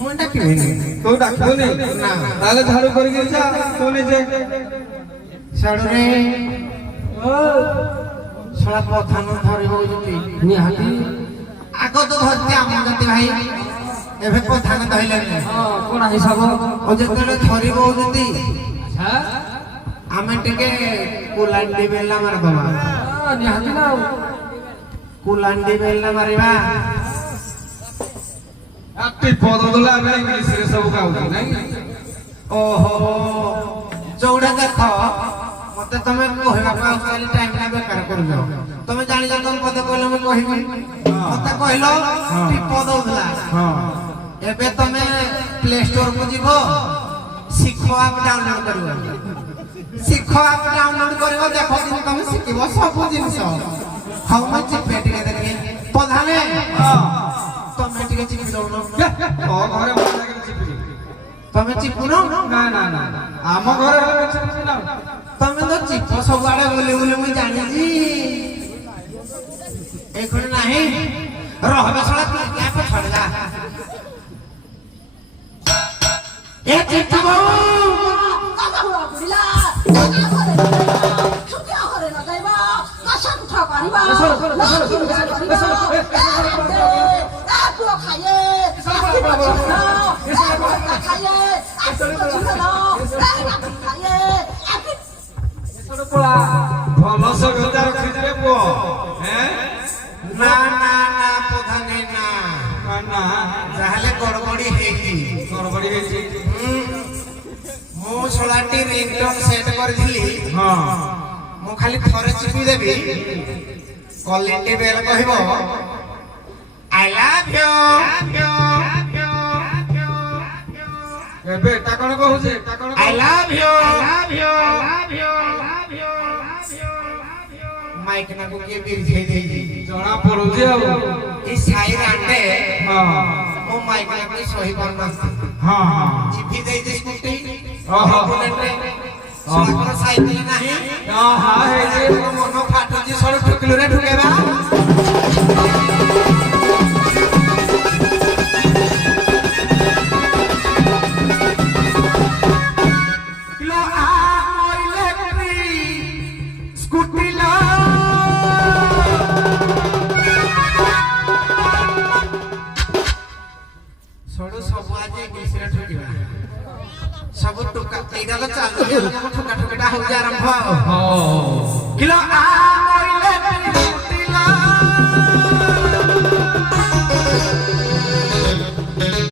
ମୁଁ ଡାକିବିନି ତୁ ଡାକିବୁନି ନା ତାହେଲେ ଝାଡୁ କରିକି ଯା ତୁ ନିଜେ ଛାଡୁରେ ଶଳା ପ୍ରଧାନ ଧରିବ ଯଦି ନିହାତି ଆଗ ତ ଧରିଛି ଆମ ଜାତି ଭାଇ ଏବେ ପ୍ରଧାନ ଧଇଲେନି କଣ ହିସାବ ଆଉ ଯେତେବେଳେ ଧରିବ ଯଦି ଆମେ ଟିକେ କୁଲାଣ୍ଡି ବେଲା ମାରିଦବା ନିହାତି ନା କୁଲାଣ୍ଡି ବେଲା ମାରିବା ପଦଲା ଆମେ ଇଂଲିଶରେ ସବୁ ଗାଉଛୁ ନାଇଁ ଓହୋ ଯୋଉଟା ଦେଖ ମତେ ତମେ କହିବାକୁ ଆଉତାଲି ଟାଇମ ନା ବେକାର କରୁଛ ତମେ ଜାଣିଛ ତମ ପଦ କହିଲ ମୁଁ କହିବି ମତେ କହିଲ ଟିପ ଦଉଥିଲା ଏବେ ତମେ ପ୍ଲେ ଷ୍ଟୋର କୁ ଯିବ ଶିଖ ଆପ ଡାଉନଲୋଡ କରିବ ଶିଖ ଆପ ଡାଉନଲୋଡ କରିବ ଦେଖ କିନ୍ତୁ ତମେ ଶିଖିବ ସବୁ ଜିନିଷ ହଉ ମୁଁ ଚିପେ ଟିକେ ଦେଖି ପ୍ରଧାନେ ତମେ ଟିକେ ଚିପି ଦଉନ ଘରେ ଚିପିବି ତମେ ଚିପୁନ ନା ନା ନା ଆମ ଘରେ ଚିପିବି ନା ତମେ ତ ଚିପ ସବୁଆଡେ ବୁଲି ବୁଲି ମୁଁ ଜାଣିଛି ଏଇ ଖଣ୍ଡେ ନାହିଁ ରହବେ ଶଳା ଛାଡ଼ିଲା ଏ ଚିପ ବୋଉ ଭଲସେ ଗଜା ରଖିଥିବେ ପୁଅ ନା ନା ନା ପ୍ରଧାନେ ନା ନା ଯାହେଲେ ଗଡବଡି ହେଇଛି ଗଡ଼ବଡ଼ି ହେଇଛି ମୁଁ ଶଳାଟି ରିଙ୍ଗଟୋନ ସେଟ୍ କରିଥିଲି ହଁ ମୁଁ ଖାଲି ଥରେ ଚିପି ଦେବି କଲିଂଟି ବେଲ କହିବ ଆଇ ଲାଭ ୟୁ ଏବେ ଏଟା କଣ କହୁଛି ଆଇ ଲାଭ ୟୁ ମାଇକ ନାକୁ କିଏ ବିରିଝେଇ ଦେଇଛି ଜଣା ପଡୁଛି ଆଉ ଏ ସାଇ ରାଣ୍ଡେ ହଁ ମୋ ମାଇକ ନାକୁ ସହି ପାରୁନାହାନ୍ତି ହଁ ହଁ ଚିପି ଦେଇଛି ସ୍କୁଟି ଓହୋ। ବୁଲେଟରେ ସାଇକେଲ ନାହିଁ ହଁ ହଁ ହେଇଛି ମନ ଫାଟୁଛି ସଳୁ ଠୁକିଲୁରେ ଠୁକେଇବା ସବୁ ଟୁକା ଏଇଟା ତ ଚାଲୁ ଠୁକା ଠୁକାଟା ହଉଛି ଆରମ୍ଭ କିଲୋ